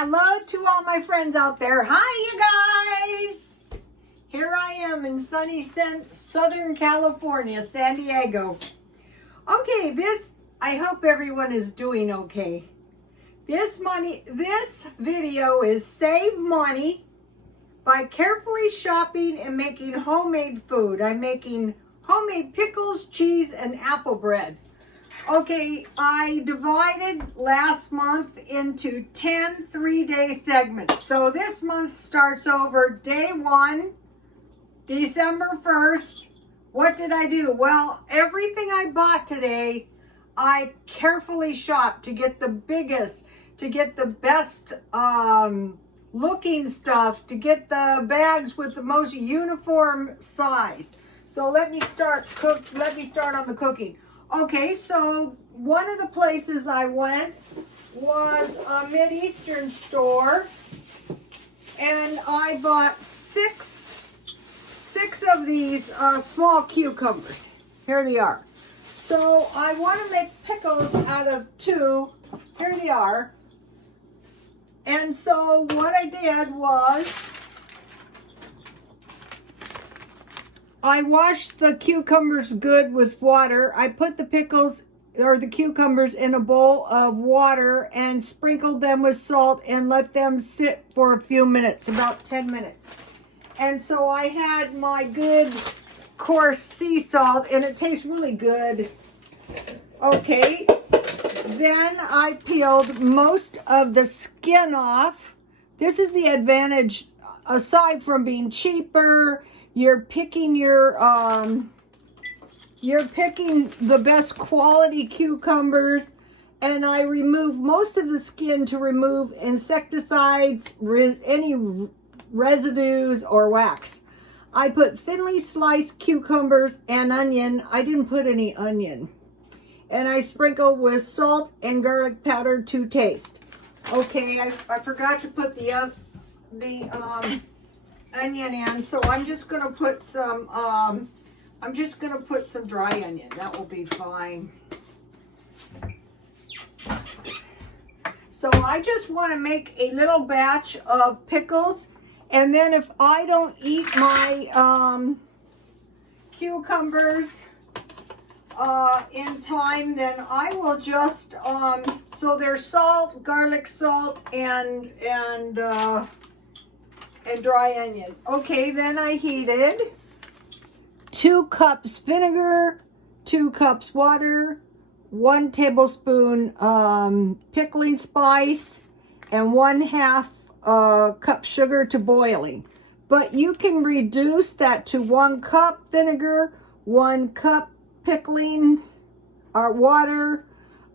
Hello to all my friends out there. Hi, you guys. Here I am in sunny Southern California, San Diego. Okay, I hope everyone is doing okay. This video is save money by carefully shopping and making homemade food. I'm making homemade pickles, cheese, and apple bread. Okay, I divided last month into 10 3-day segments. So this month starts over day 1, December 1st. What did I do? Well, everything I bought today, I carefully shopped to get the biggest, to get the best looking stuff, to get the bags with the most uniform size. So let me start on the cooking. Okay, so one of the places I went was a Mid-Eastern store, and I bought six of these small cucumbers. Here they are. So I want to make pickles out of 2. Here they are. And so what I did was I washed the cucumbers good with water. I put the pickles or the cucumbers in a bowl of water and sprinkled them with salt and let them sit for a few minutes, about 10 minutes. And so I had my good coarse sea salt, and it tastes really good. Okay, then I peeled most of the skin off. This is the advantage, aside from being cheaper, you're picking the best quality cucumbers, and I removed most of the skin to remove insecticides, any residues or wax. I put thinly sliced cucumbers and onion. I didn't put any onion. And I sprinkled with salt and garlic powder to taste. Okay, I forgot to put the onion in, so I'm just gonna put some dry onion. That will be fine. So I just want to make a little batch of pickles, and then if I don't eat my cucumbers in time, then I will just so there's salt, garlic salt, and dry onion. Okay, then I heated 2 cups vinegar, 2 cups water, 1 tablespoon pickling spice, and 1/2 cup sugar to boiling. But you can reduce that to 1 cup vinegar, 1 cup pickling or water,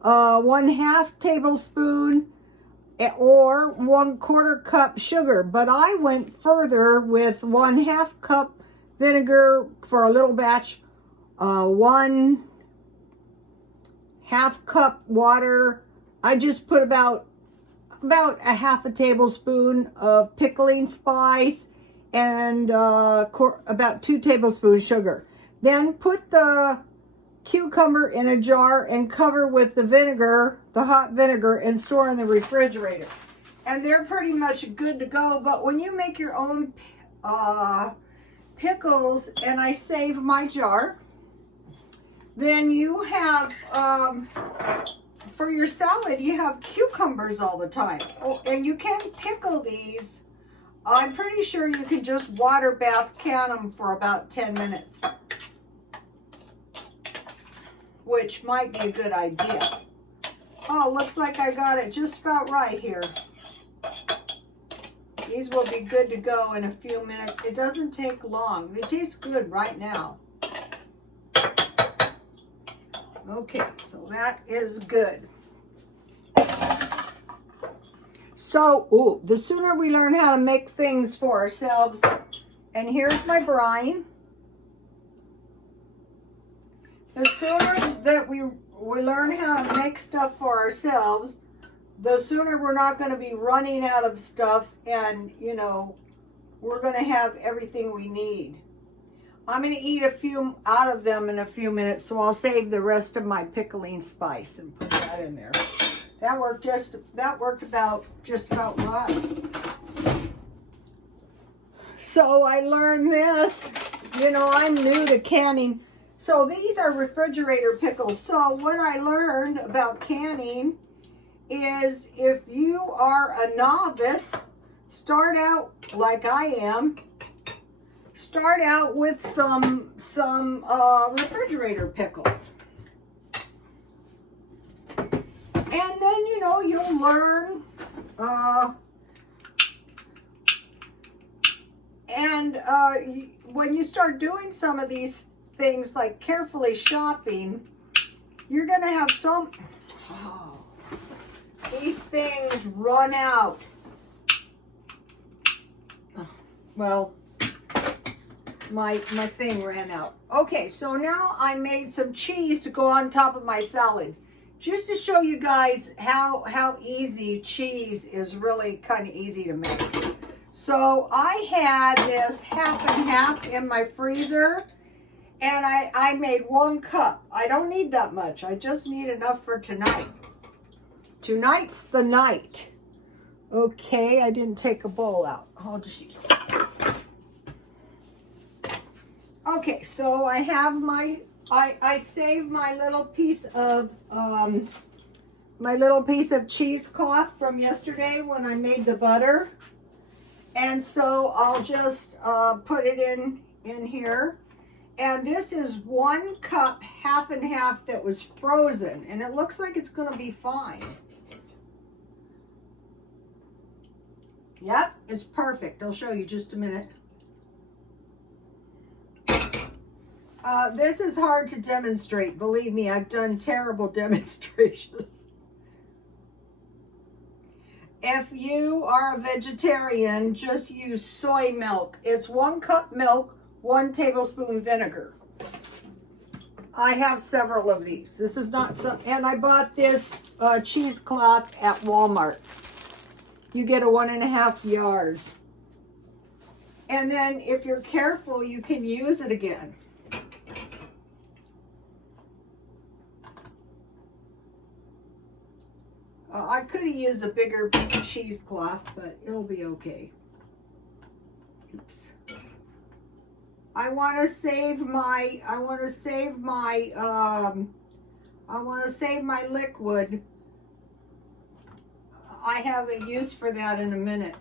1/2 tablespoon or 1/4 cup sugar. But I went further with 1/2 cup vinegar for a little batch, 1/2 cup water. I just put about 1/2 tablespoon of pickling spice and about 2 tablespoons sugar. Then put the cucumber in a jar and cover with the vinegar, the hot vinegar, and store in the refrigerator. And they're pretty much good to go. But when you make your own pickles, and I save my jar, then you have for your salad you have cucumbers all the time. Oh, and you can pickle these. I'm pretty sure you can just water bath can them for about 10 minutes, which might be a good idea. Oh, looks like I got it just about right here. These will be good to go in a few minutes. It doesn't take long. They taste good right now. Okay, so that is good. So, the sooner we learn how to make things for ourselves, and here's my brine. The sooner that we learn how to make stuff for ourselves, the sooner we're not going to be running out of stuff, and, you know, we're going to have everything we need. I'm going to eat a few out of them in a few minutes, so I'll save the rest of my pickling spice and put that in there. That worked about just about right. So I learned this. You know, I'm new to canning. So these are refrigerator pickles. So what I learned about canning is if you are a novice, start out like I am. Start out with some refrigerator pickles. And then, you know, you'll learn, when you start doing some of these things, like carefully shopping, you're going to have these things run out. Well, my thing ran out. Okay, so now I made some cheese to go on top of my salad. Just to show you guys how easy cheese is, really kind of easy to make. So I had this half and half in my freezer, and I made 1 cup. I don't need that much. I just need enough for tonight. Tonight's the night. Okay, I didn't take a bowl out. I'll just use this. Okay, so I have I saved my little piece of cheesecloth from yesterday when I made the butter, and so I'll just put it in here. And this is 1 cup, half and half, that was frozen, and it looks like it's going to be fine. Yep, it's perfect. I'll show you just a minute. This is hard to demonstrate. Believe me, I've done terrible demonstrations. If you are a vegetarian, just use soy milk. It's 1 cup milk, 1 tablespoon vinegar. I have several of these. This is not some, and I bought this cheesecloth at Walmart. You get a 1.5 yards. And then if you're careful, you can use it again. I could have used a bigger cheesecloth, but it'll be okay. Oops. I want to save my liquid. I have a use for that in a minute.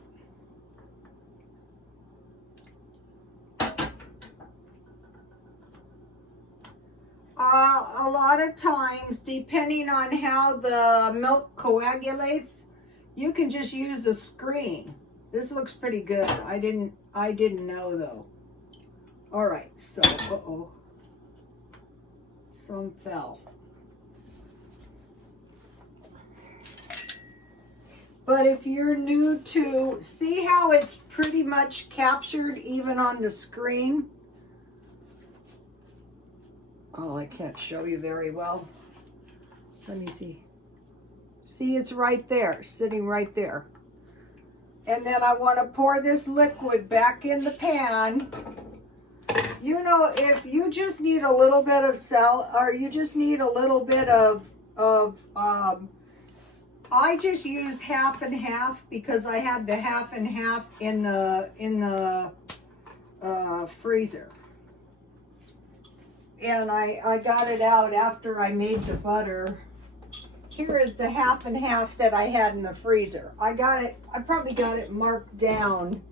A lot of times, depending on how the milk coagulates, you can just use a screen. This looks pretty good. I didn't know though. All right, so some fell. But if you're new to, see how it's pretty much captured even on the screen? Oh, I can't show you very well. Let me see. See, it's right there, sitting right there. And then I want to pour this liquid back in the pan. You know, if you just need a little bit of or you just need a little bit of I just used half and half because I had the half and half in the freezer. And I got it out after I made the butter. Here is the half and half that I had in the freezer. I probably got it marked down.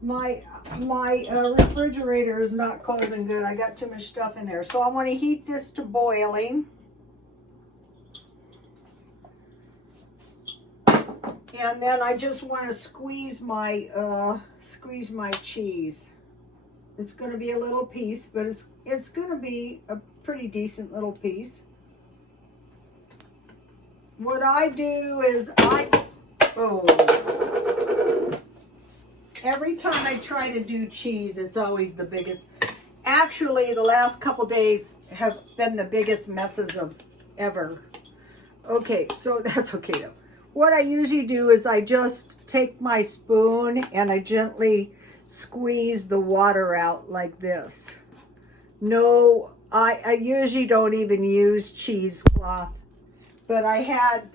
My refrigerator is not closing good. I got too much stuff in there. So I want to heat this to boiling. And then I just want to squeeze my cheese. It's going to be a little piece, but it's going to be a pretty decent little piece. What I do is every time I try to do cheese, it's always the biggest. Actually, the last couple days have been the biggest messes of ever. Okay, so that's okay though. What I usually do is I just take my spoon and I gently squeeze the water out like this. No, I usually don't even use cheesecloth. But I had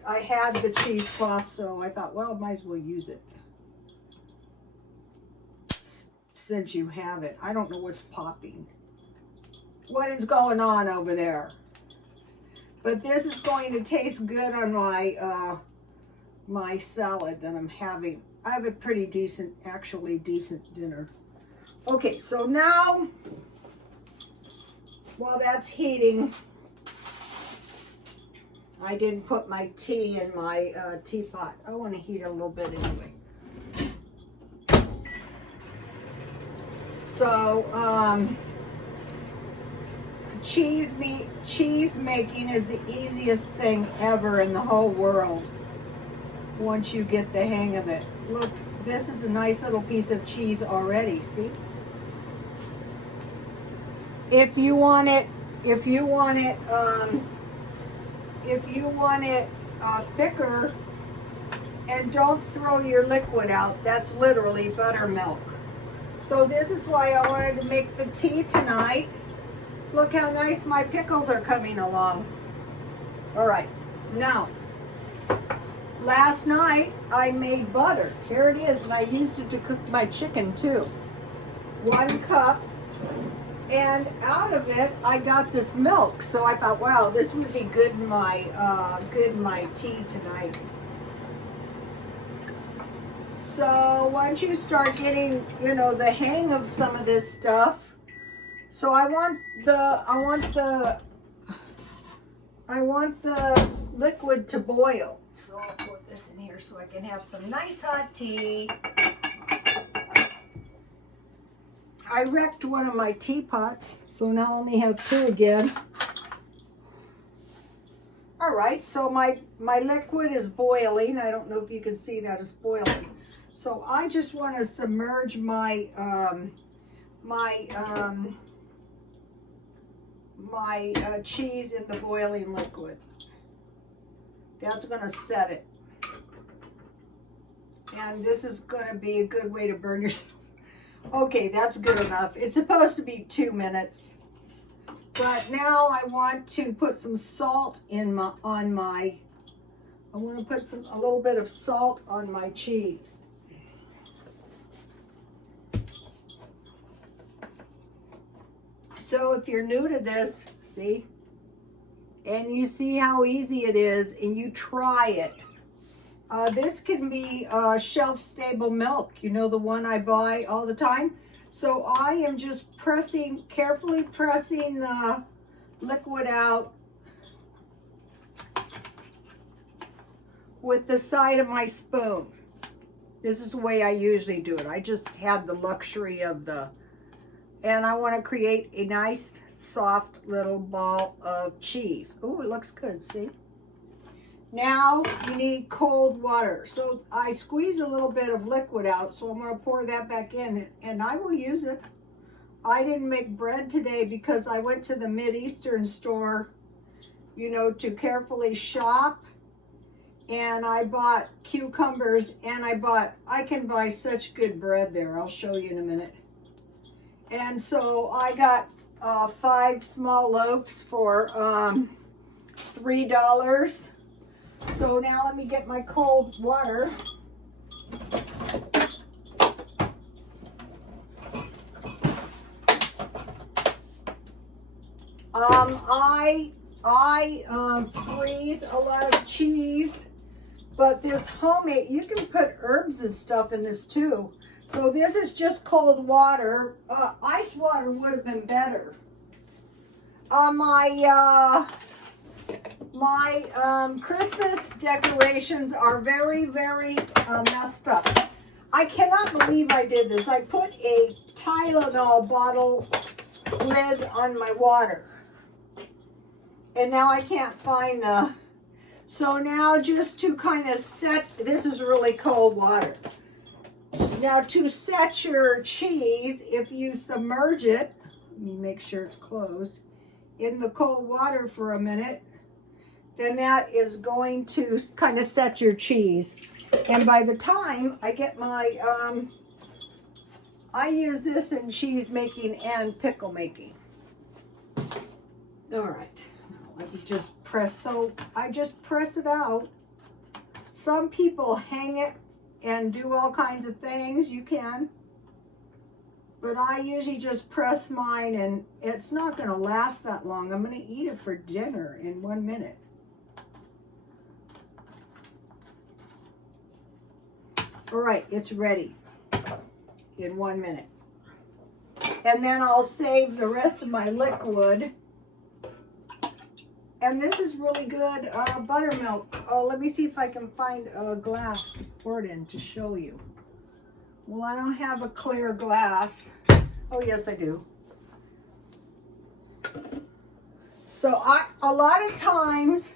the cheesecloth, so I thought, well, might as well use it since you have it. I don't know what's popping. What is going on over there? But this is going to taste good on my my salad that I'm having. I have a pretty decent, actually decent dinner. Okay, so now while that's heating, I didn't put my tea in my teapot. I want to heat it a little bit anyway. So, cheese making is the easiest thing ever in the whole world once you get the hang of it. Look, this is a nice little piece of cheese already, see? If you want it thicker, and don't throw your liquid out, that's literally buttermilk. So this is why I wanted to make the tea tonight. Look how nice my pickles are coming along. All right, now, last night I made butter. Here it is, and I used it to cook my chicken too. 1 cup, and out of it I got this milk. So I thought, wow, this would be good in my tea tonight. So once you start getting, you know, the hang of some of this stuff, so I want the liquid to boil. So I'll put this in here so I can have some nice hot tea. I wrecked one of my teapots, so now I only have 2 again. All right, so my liquid is boiling. I don't know if you can see that it's boiling. So I just want to submerge my cheese in the boiling liquid. That's going to set it. And this is going to be a good way to burn yourself. Okay, that's good enough. It's supposed to be 2 minutes. But now I want to put some salt I want to put a little bit of salt on my cheese. So if you're new to this, see, and you see how easy it is, and you try it, this can be shelf-stable milk, you know, the one I buy all the time. So I am just carefully pressing the liquid out with the side of my spoon. This is the way I usually do it. I just have the luxury of and I want to create a nice, soft little ball of cheese. Oh, it looks good, see? Now you need cold water. So I squeeze a little bit of liquid out, so I'm going to pour that back in, and I will use it. I didn't make bread today because I went to the Mideastern store, you know, to carefully shop, and I bought cucumbers, and I can buy such good bread there. I'll show you in a minute. And so I got 5 small loaves for $3. So now let me get my cold water. I freeze a lot of cheese, but this homemade, you can put herbs and stuff in this too. So this is just cold water. Ice water would have been better. My Christmas decorations are very, very messed up. I cannot believe I did this. I put a Tylenol bottle lid on my water. And now I can't find the... So now just to kind of set... This is really cold water. Now to set your cheese, if you submerge it, let me make sure it's closed, in the cold water for a minute, then that is going to kind of set your cheese. And by the time I get my, I use this in cheese making and pickle making. All right, I could just press, so I just press it out. Some people hang it and do all kinds of things. You can. But I usually just press mine, and it's not going to last that long. I'm going to eat it for dinner in 1 minute. All right, it's ready in 1 minute. And then I'll save the rest of my liquid. And this is really good buttermilk. Oh, let me see if I can find a glass to pour it in to show you. Well, I don't have a clear glass. Oh, yes, I do. So a lot of times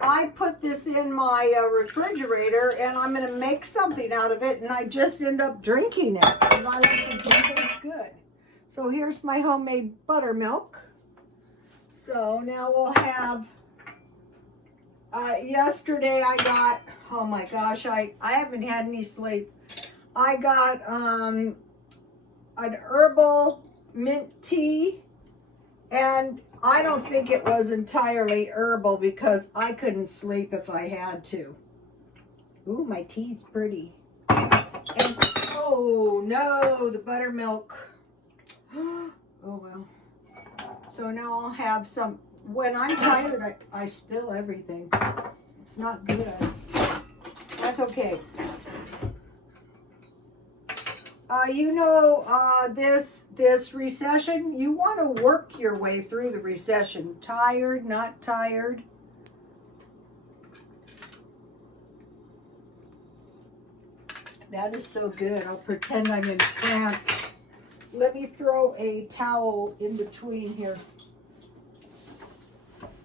I put this in my refrigerator, and I'm going to make something out of it, and I just end up drinking it. And I like to drink it. It's good. So here's my homemade buttermilk. So now we'll have, yesterday I got, oh my gosh, I haven't had any sleep. I got an herbal mint tea, and I don't think it was entirely herbal because I couldn't sleep if I had to. Ooh, my tea's pretty. And, oh no, the buttermilk. Oh well. So now I'll have some. When I'm tired, I spill everything. It's not good. That's okay. You know, this recession, you want to work your way through the recession. Tired, not tired. That is so good. I'll pretend I'm in France. Let me throw a towel in between here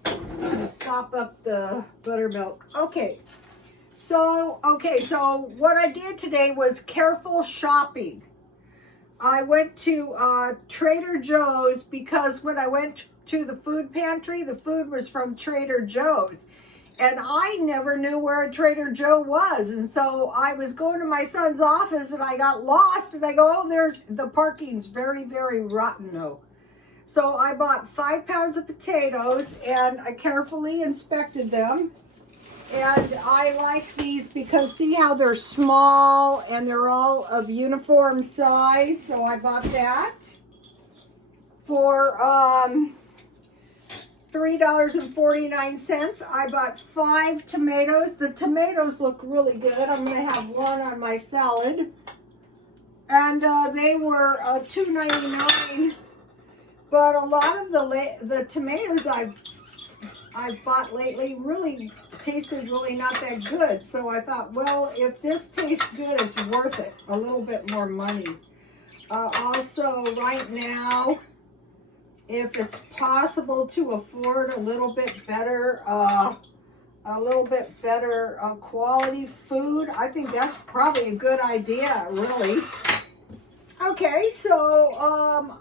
to sop up the buttermilk. Okay. So what I did today was careful shopping. I went to Trader Joe's because when I went to the food pantry, the food was from Trader Joe's. And I never knew where a Trader Joe was. And so I was going to my son's office and I got lost. And I go, oh, there's the parking's very, very rotten. No. So I bought 5 pounds of potatoes and I carefully inspected them. And I like these because see how they're small and they're all of uniform size. So I bought that for $3.49. I bought 5 tomatoes. The tomatoes look really good. I'm going to have one on my salad. And they were $2.99. But a lot of the tomatoes I've bought lately really tasted really not that good. So I thought, well, if this tastes good, it's worth it. A little bit more money. Also, right now, if it's possible to afford a little bit better quality food, I think that's probably a good idea, really. Okay, so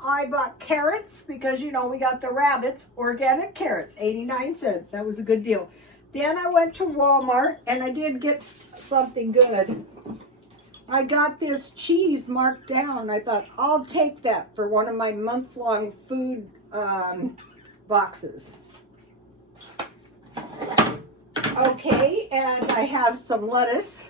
I bought carrots because, you know, we got the rabbits, organic carrots, 89 cents. That was a good deal. Then I went to Walmart and I did get something good. I got this cheese marked down. I thought, I'll take that for one of my month-long food boxes. Okay, and I have some lettuce.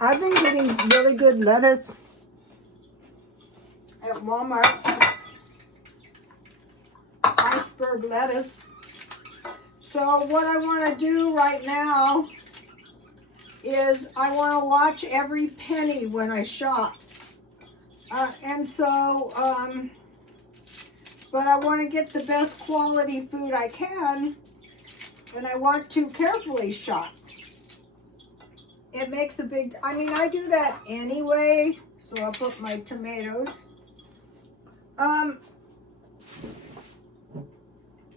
I've been getting really good lettuce at Walmart. Iceberg lettuce. So what I want to do right now is I want to watch every penny when I shop. But I want to get the best quality food I can, and I want to carefully shop. It makes a big, I mean, I do that anyway, so I'll put my tomatoes.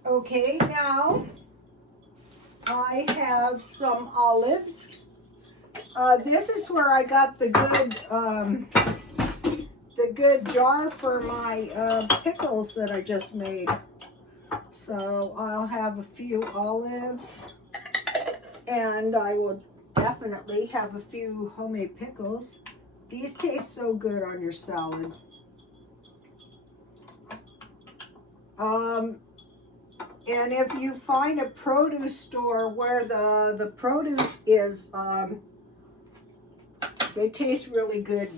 Okay, now I have some olives. This is where I got the good jar for my pickles that I just made. So I'll have a few olives, and I will definitely have a few homemade pickles. These taste so good on your salad. And if you find a produce store where the produce is, they taste really good.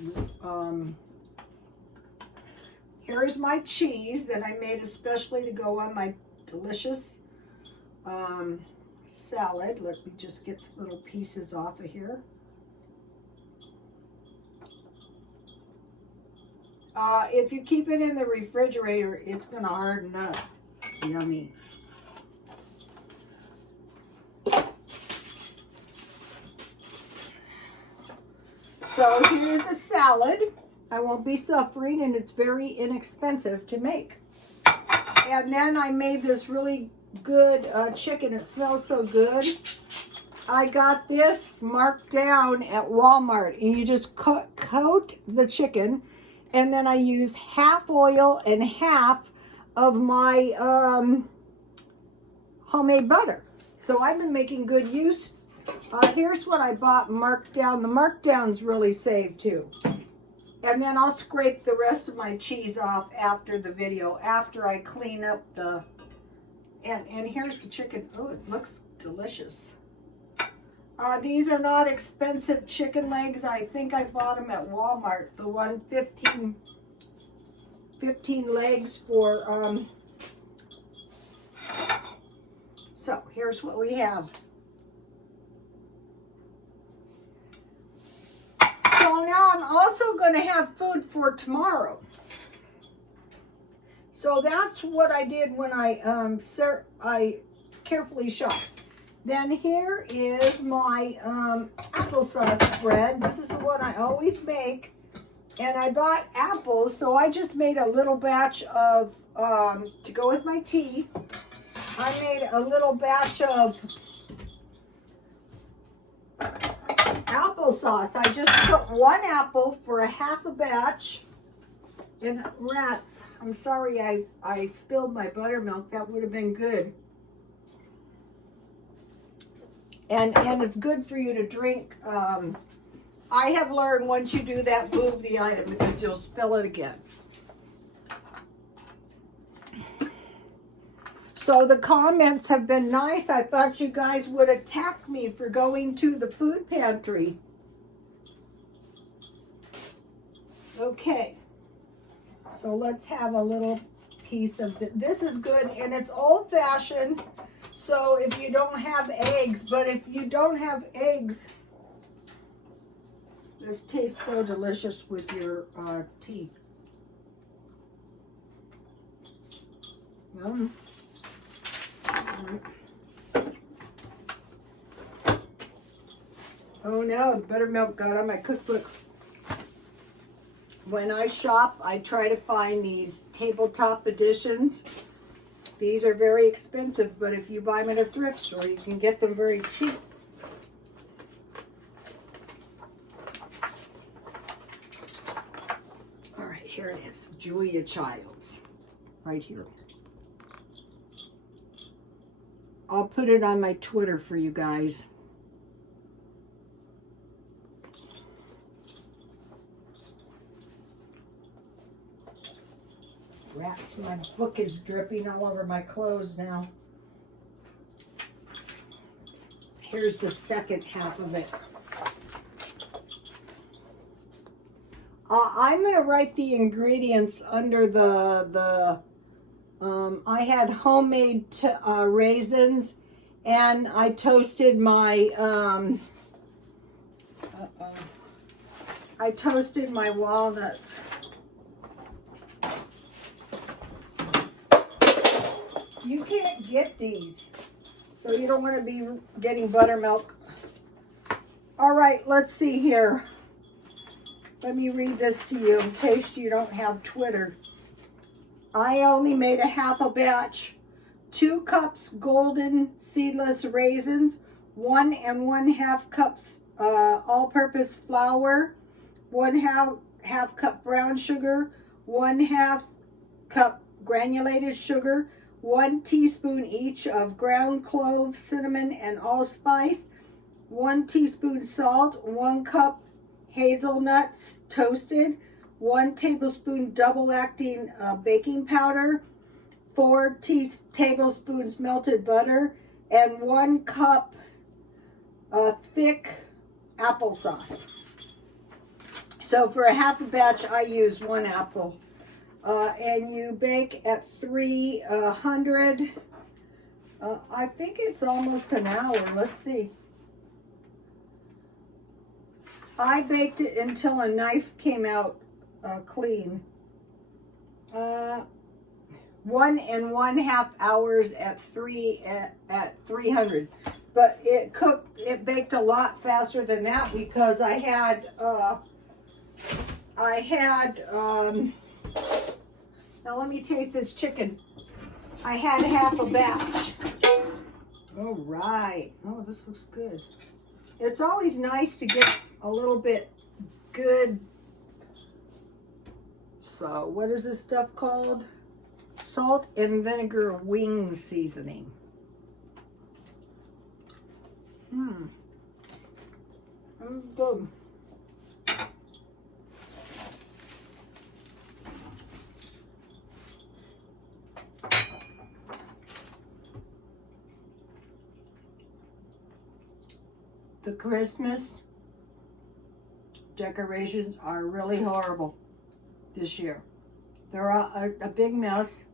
Here's my cheese that I made especially to go on my delicious salad. Let me just get some little pieces off of here. If you keep it in the refrigerator, it's going to harden up. Yummy. So here's a salad. I won't be suffering, and it's very inexpensive to make. And then I made this really good chicken. It smells so good. I got this marked down at Walmart, and you just coat the chicken, and then I use half oil and half of my homemade butter. So I've been making good use. Here's what I bought marked down. The markdowns really save too. And then I'll scrape the rest of my cheese off after the video, after I clean up the, and here's the chicken. Oh, it looks delicious. These are not expensive chicken legs. I think I bought them at Walmart. The one 15 legs for, so here's what we have. So now I'm also going to have food for tomorrow. So that's what I did when I carefully shopped. Then here is my applesauce bread. This is the one I always make. And I bought apples, so I just made a little batch of, to go with my tea, I made a little batch of applesauce. I just put one apple for a half a batch. And rats, I'm sorry I spilled my buttermilk. That would have been good. And it's good for you to drink. I have learned once you do that, move the item because you'll spill it again. So the comments have been nice. I thought you guys would attack me for going to the food pantry. Okay. So let's have a little piece of this. This is good, and it's old-fashioned. So if you don't have eggs, but if you don't have eggs, this tastes so delicious with your tea. Yum. Oh no, the buttermilk got on my cookbook. When I shop, I try to find these tabletop editions. These are very expensive, but if you buy them at a thrift store, you can get them very cheap. All right, here it is. Julia Childs, right here. I'll put it on my Twitter for you guys. Rats, my book is dripping all over my clothes now. Here's the second half of it. I'm going to write the ingredients under I had homemade raisins, and I toasted my, walnuts. You can't get these, so you don't want to be getting buttermilk. All right, let's see here. Let me read this to you in case you don't have Twitter. I only made a half a batch. 2 cups golden seedless raisins, 1 1/2 cups all-purpose flour, 1/2 cup brown sugar, 1/2 cup granulated sugar, 1 teaspoon each of ground clove, cinnamon, and allspice, 1 teaspoon salt, 1 cup hazelnuts toasted, 1 tablespoon double-acting baking powder, 4 tablespoons melted butter, and 1 cup thick applesauce. So for a half a batch, I use 1 apple. And you bake at 300, I think it's almost an hour. Let's see. I baked it until a knife came out clean. 1.5 hours at 300. But it baked a lot faster than that because I had now let me taste this chicken. I had half a batch. All right. Oh, this looks good. It's always nice to get a little bit good. So what is this stuff called? Salt and vinegar wing seasoning. Good. The Christmas decorations are really horrible this year. They're a big mess.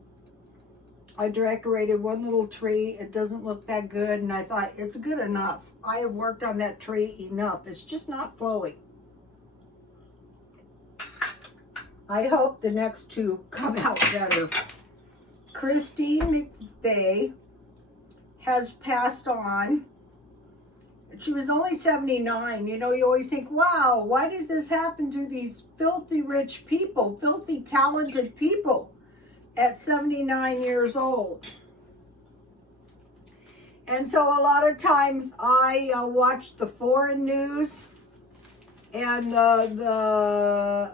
I decorated 1 little tree. It doesn't look that good, and I thought it's good enough. I have worked on that tree enough. It's just not flowing. I hope the next 2 come out better. Christine McVeigh has passed on. She was only 79. You know, you always think, wow, why does this happen to these filthy rich people, filthy talented people at 79 years old? And so a lot of times I watch the foreign news, and I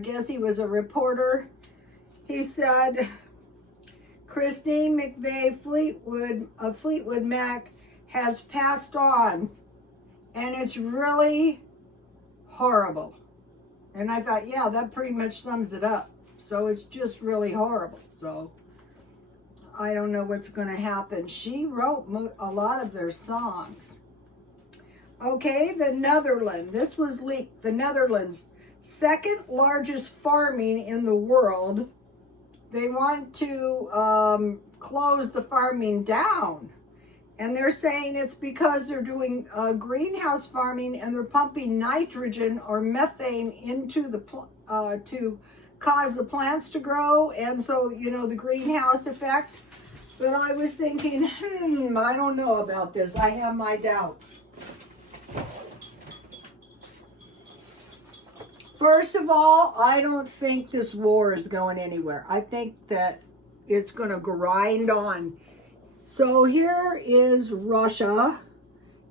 guess he was a reporter. He said, Christine McVeigh Fleetwood Mac has passed on, and it's really horrible. And I thought, yeah, that pretty much sums it up. So it's just really horrible. So I don't know what's going to happen. She wrote a lot of their songs. Okay, the Netherlands. This was leaked. The Netherlands, 2nd largest farming in the world. They want to close the farming down. And they're saying it's because they're doing greenhouse farming and they're pumping nitrogen or methane into the to cause the plants to grow. And so, you know, the greenhouse effect. But I was thinking, I don't know about this. I have my doubts. First of all, I don't think this war is going anywhere. I think that it's going to grind on. So here is Russia,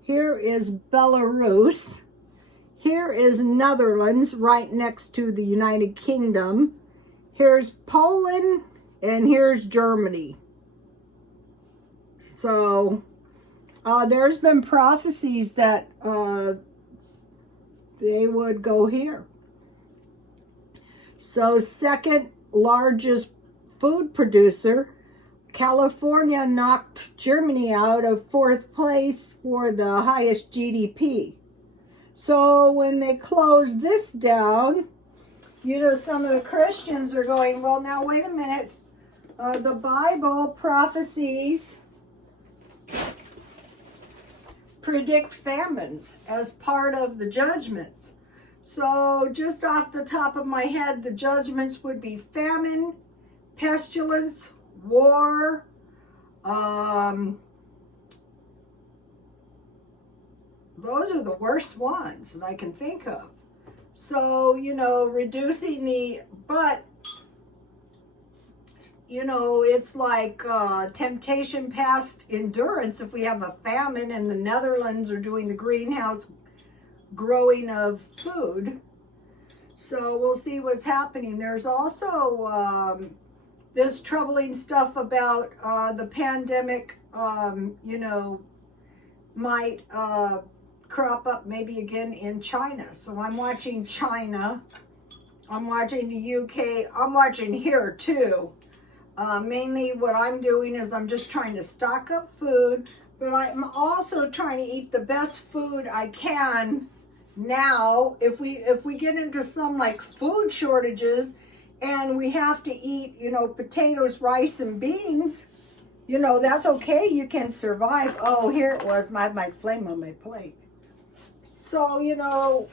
here is Belarus, here is Netherlands right next to the United Kingdom, here's Poland, and here's Germany. So there's been prophecies that they would go here. So 2nd largest food producer, California knocked Germany out of 4th place for the highest GDP. So when they close this down, you know, some of the Christians are going, well, now wait a minute. The Bible prophecies predict famines as part of the judgments. So just off the top of my head, the judgments would be famine, pestilence, war, those are the worst ones that I can think of. So, you know, reducing but, you know, it's like temptation past endurance if we have a famine and the Netherlands are doing the greenhouse growing of food. So we'll see what's happening. There's also this troubling stuff about the pandemic, you know, might crop up maybe again in China. So I'm watching China. I'm watching the UK. I'm watching here too. Mainly what I'm doing is I'm just trying to stock up food, but I'm also trying to eat the best food I can now. If we get into some like food shortages and we have to eat, you know, potatoes, rice, and beans, you know, that's okay. You can survive. Oh, here it was, my flame on my plate. So, you know,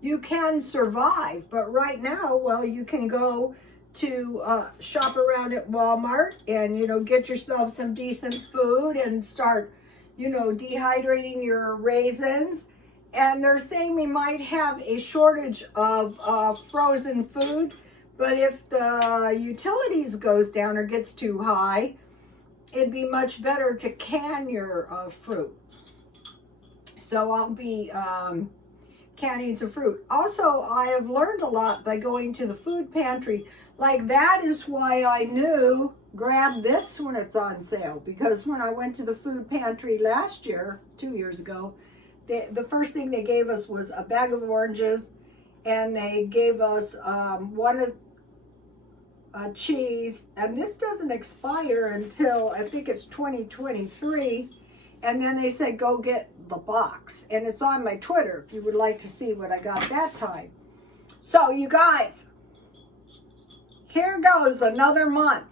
you can survive, but right now, well, you can go to shop around at Walmart and, you know, get yourself some decent food and start, you know, dehydrating your raisins. And they're saying we might have a shortage of frozen food, but if the utilities goes down or gets too high, it'd be much better to can your fruit. So I'll be canning some fruit. Also, I have learned a lot by going to the food pantry. Like, that is why I knew grab this when it's on sale, because when I went to the food pantry last year, 2 years ago, the first thing they gave us was a bag of oranges, and they gave us cheese, and this doesn't expire until I think it's 2023. And then they said, go get the box. And it's on my Twitter if you would like to see what I got that time. So, you guys, here goes another month.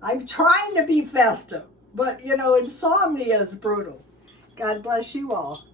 I'm trying to be festive, but, you know, insomnia is brutal. God bless you all.